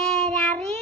de.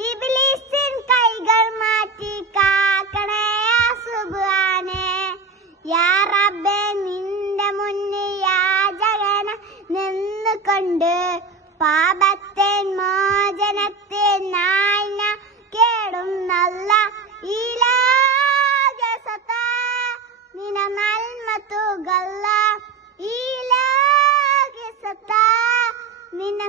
ഇബിലിസിൻ കൈകൾ മാറ്റി കാക്കണേ സുഖാനെ യാ റബ്ബെ നിന്റെ മുന്നിൽ യാചകന നിന്നുകൊണ്ട് പാപത്തേൻ മോചനത്തെ നായന കേടും നല്ല ഈലാകസത്ത നിന നന്മത്തുകല്ല ഈലാകസത്ത നിന